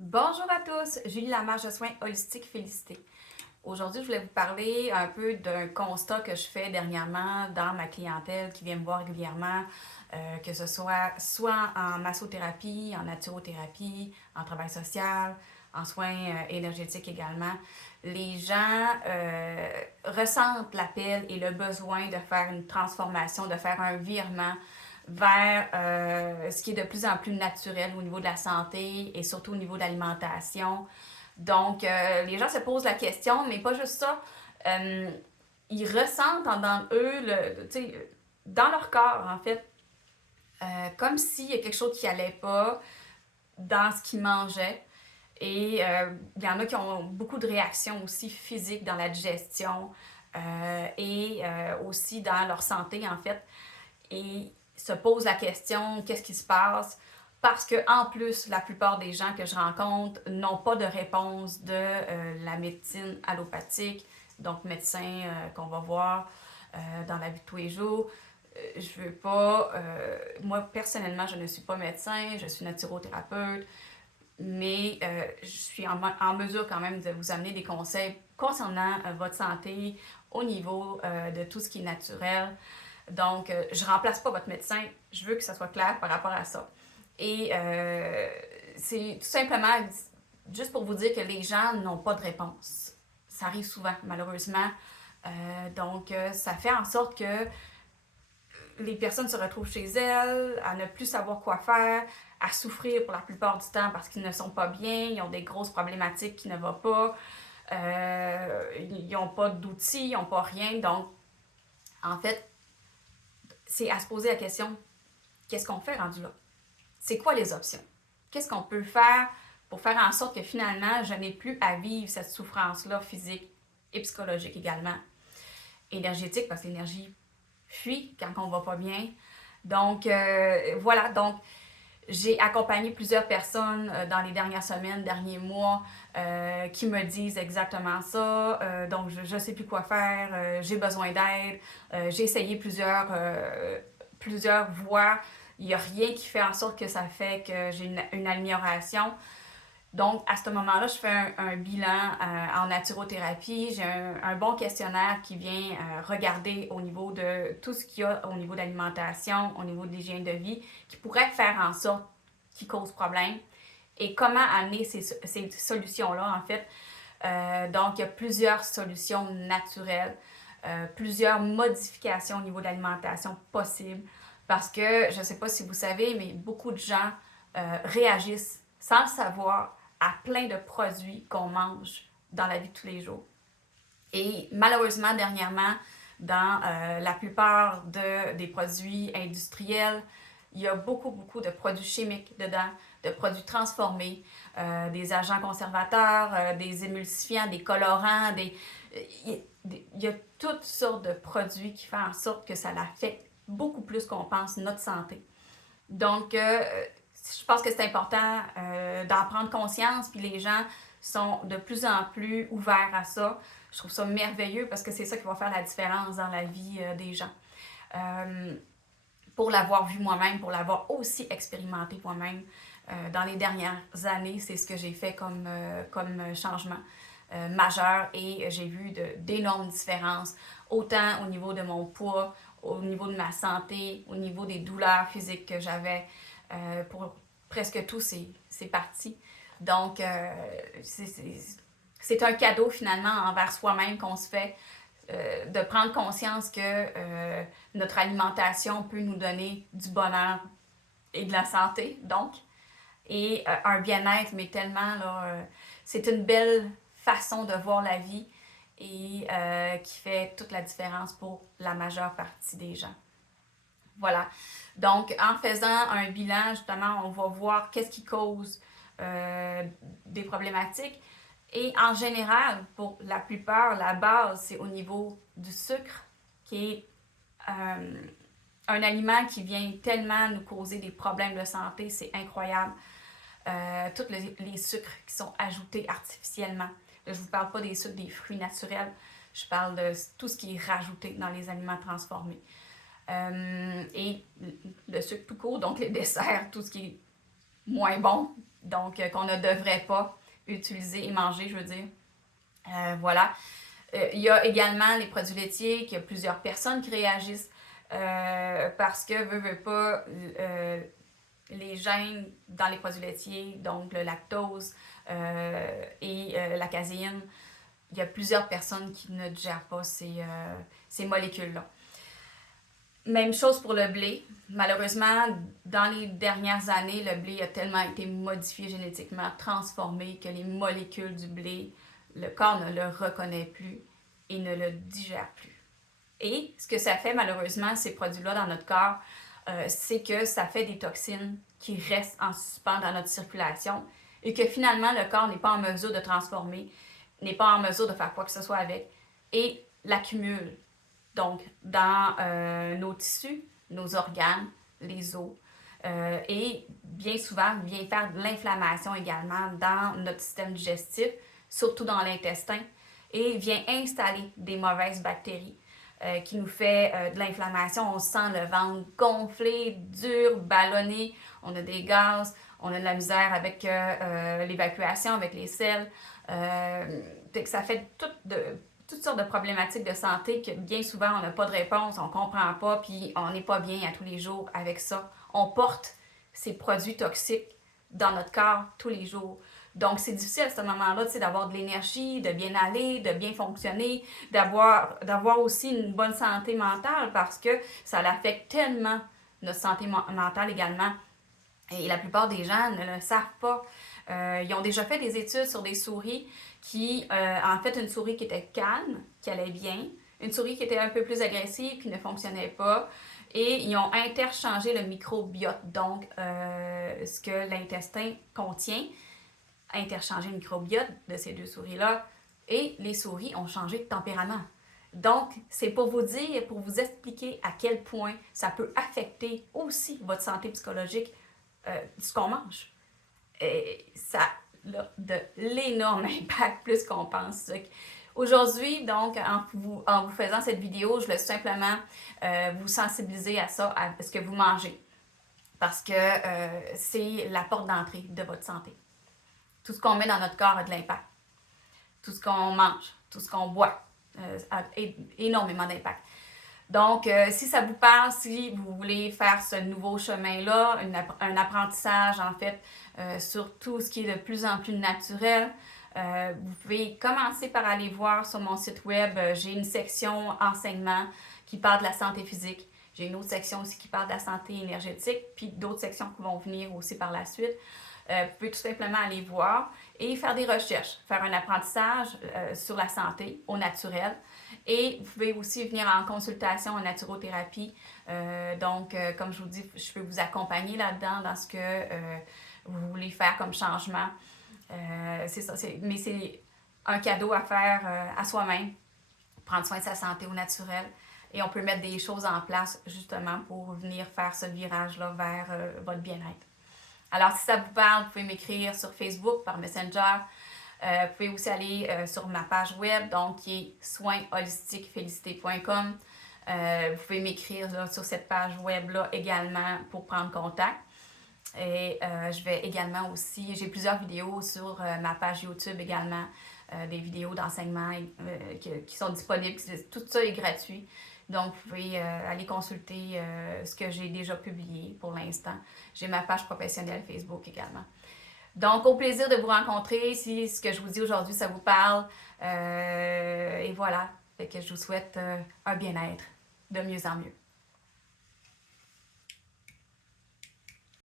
Bonjour à tous, Julie Lamarche de Soins Holistiques Félicité. Aujourd'hui, je voulais vous parler un peu d'un constat que je fais dernièrement dans ma clientèle qui vient me voir régulièrement, que ce soit en massothérapie, en naturothérapie, en travail social, en soins énergétiques également. Les gens ressentent l'appel et le besoin de faire une transformation, de faire un virement vers ce qui est de plus en plus naturel au niveau de la santé et surtout au niveau de l'alimentation. Donc, les gens se posent la question, mais pas juste ça. Euh, Ils ressentent dans eux, dans leur corps, en fait, comme s'il y a quelque chose qui allait pas dans ce qu'ils mangeaient. Et il y en a qui ont beaucoup de réactions aussi physiques dans la digestion et aussi dans leur santé, en fait. Et se posent la question, qu'est-ce qui se passe? Parce que en plus, la plupart des gens que je rencontre n'ont pas de réponse de la médecine allopathique, donc médecin qu'on va voir dans la vie de tous les jours. Je veux pas, moi personnellement, je ne suis pas médecin, je suis naturothérapeute, mais je suis en mesure quand même de vous amener des conseils concernant votre santé au niveau de tout ce qui est naturel. Donc, je ne remplace pas votre médecin, je veux que ça soit clair par rapport à ça. Et c'est tout simplement juste pour vous dire que les gens n'ont pas de réponse. Ça arrive souvent, malheureusement. Donc, ça fait en sorte que les personnes se retrouvent chez elles, à ne plus savoir quoi faire, à souffrir pour la plupart du temps parce qu'ils ne sont pas bien, ils ont des grosses problématiques qui ne vont pas, ils n'ont pas d'outils, ils n'ont pas rien. Donc, en fait, c'est à se poser la question, qu'est-ce qu'on fait rendu là? C'est quoi les options? Qu'est-ce qu'on peut faire pour faire en sorte que finalement, je n'ai plus à vivre cette souffrance-là physique et psychologique également? Énergétique, parce que l'énergie fuit quand on va pas bien. Donc, voilà. Donc, j'ai accompagné plusieurs personnes dans les dernières semaines, derniers mois, qui me disent exactement ça. Donc, je ne sais plus quoi faire, j'ai besoin d'aide. J'ai essayé plusieurs voies. Il n'y a rien qui fait en sorte que ça fait que j'ai une amélioration. Donc, à ce moment-là, je fais un bilan en naturothérapie. J'ai un bon questionnaire qui vient regarder au niveau de tout ce qu'il y a au niveau de l'alimentation, au niveau de l'hygiène de vie, qui pourrait faire en sorte qu'il cause problème et comment amener ces solutions-là, en fait. Donc, il y a plusieurs solutions naturelles, plusieurs modifications au niveau de l'alimentation possibles. Parce que, je ne sais pas si vous savez, mais beaucoup de gens réagissent sans le savoir à plein de produits qu'on mange dans la vie de tous les jours. Et malheureusement, dernièrement, dans la plupart des produits industriels, il y a beaucoup de produits chimiques dedans, de produits transformés, des agents conservateurs, des émulsifiants, des colorants, il y a toutes sortes de produits qui font en sorte que ça affecte beaucoup plus qu'on pense notre santé. Donc, je pense que c'est important d'en prendre conscience, puis les gens sont de plus en plus ouverts à ça. Je trouve ça merveilleux parce que c'est ça qui va faire la différence dans la vie des gens. Euh, pour l'avoir vu moi-même, pour l'avoir aussi expérimenté moi-même dans les dernières années, c'est ce que j'ai fait comme changement majeur et j'ai vu d'énormes différences, autant au niveau de mon poids, au niveau de ma santé, au niveau des douleurs physiques que j'avais pour presque tous ces parties. Donc, c'est un cadeau finalement envers soi-même qu'on se fait de prendre conscience que notre alimentation peut nous donner du bonheur et de la santé, donc, et un bien-être, mais tellement, là, c'est une belle façon de voir la vie et qui fait toute la différence pour la majeure partie des gens. Voilà. Donc, en faisant un bilan, justement, on va voir qu'est-ce qui cause des problématiques. Et en général, pour la plupart, la base, c'est au niveau du sucre, qui est euh, un aliment qui vient tellement nous causer des problèmes de santé, c'est incroyable. Tous les sucres qui sont ajoutés artificiellement. Là, je ne vous parle pas des sucres des fruits naturels, je parle de tout ce qui est rajouté dans les aliments transformés. Et le sucre tout court, donc les desserts, tout ce qui est moins bon donc qu'on ne devrait pas utiliser et manger, je veux dire. Voilà. Il y a également les produits laitiers, qu'il y a plusieurs personnes qui réagissent parce que, veut pas, les gènes dans les produits laitiers, donc le lactose et la caséine, il y a plusieurs personnes qui ne digèrent pas ces molécules-là. Même chose pour le blé. Malheureusement, dans les dernières années, le blé a tellement été modifié génétiquement, transformé, que les molécules du blé, le corps ne le reconnaît plus et ne le digère plus. Et ce que ça fait malheureusement, ces produits-là dans notre corps, c'est que ça fait des toxines qui restent en suspens dans notre circulation et que finalement le corps n'est pas en mesure de transformer, n'est pas en mesure de faire quoi que ce soit avec et l'accumule. Donc, dans nos tissus, nos organes, les os, et bien souvent vient faire de l'inflammation également dans notre système digestif, surtout dans l'intestin, et vient installer des mauvaises bactéries qui nous fait de l'inflammation. On sent le ventre gonflé, dur, ballonné, on a des gaz, on a de la misère avec l'évacuation, avec les selles. Ça fait toutes sortes de problématiques de santé que bien souvent on n'a pas de réponse, on ne comprend pas, puis on n'est pas bien à tous les jours avec ça. On porte ces produits toxiques dans notre corps tous les jours. Donc, c'est difficile à ce moment-là d'avoir de l'énergie, de bien aller, de bien fonctionner, d'avoir aussi une bonne santé mentale parce que ça affecte tellement notre santé mentale également. Et la plupart des gens ne le savent pas. Ils ont déjà fait des études sur des souris qui, en fait, une souris qui était calme, qui allait bien, une souris qui était un peu plus agressive, qui ne fonctionnait pas, et ils ont interchangé le microbiote, donc ce que l'intestin contient, interchangé le microbiote de ces deux souris-là, et les souris ont changé de tempérament. Donc, c'est pour vous dire, pour vous expliquer à quel point ça peut affecter aussi votre santé psychologique, ce qu'on mange. Et ça a de l'énorme impact, plus qu'on pense. Aujourd'hui, donc, en vous faisant cette vidéo, je voulais simplement vous sensibiliser à ça, à ce que vous mangez. Parce que c'est la porte d'entrée de votre santé. Tout ce qu'on met dans notre corps a de l'impact. Tout ce qu'on mange, tout ce qu'on boit a énormément d'impact. Donc, si ça vous parle, si vous voulez faire ce nouveau chemin-là, un apprentissage en fait sur tout ce qui est de plus en plus naturel, vous pouvez commencer par aller voir sur mon site web. J'ai une section enseignement qui parle de la santé physique. J'ai une autre section aussi qui parle de la santé énergétique, puis d'autres sections qui vont venir aussi par la suite. Vous pouvez tout simplement aller voir et faire des recherches, faire un apprentissage sur la santé au naturel. Et vous pouvez aussi venir en consultation en naturothérapie. Donc, comme je vous dis, je peux vous accompagner là-dedans dans ce que vous voulez faire comme changement. C'est ça, mais c'est un cadeau à faire à soi-même, prendre soin de sa santé au naturel. Et on peut mettre des choses en place justement pour venir faire ce virage-là vers votre bien-être. Alors, si ça vous parle, vous pouvez m'écrire sur Facebook, par Messenger. Vous pouvez aussi aller sur ma page web, donc qui est soinsholistiquefélicité.com. Vous pouvez m'écrire sur cette page web-là également pour prendre contact. Et je vais également aussi, j'ai plusieurs vidéos sur ma page YouTube également, des vidéos d'enseignement qui sont disponibles. Tout ça est gratuit. Donc, vous pouvez aller consulter ce que j'ai déjà publié pour l'instant. J'ai ma page professionnelle Facebook également. Donc, au plaisir de vous rencontrer. Si ce que je vous dis aujourd'hui, ça vous parle. Et voilà. Fait que je vous souhaite un bien-être de mieux en mieux.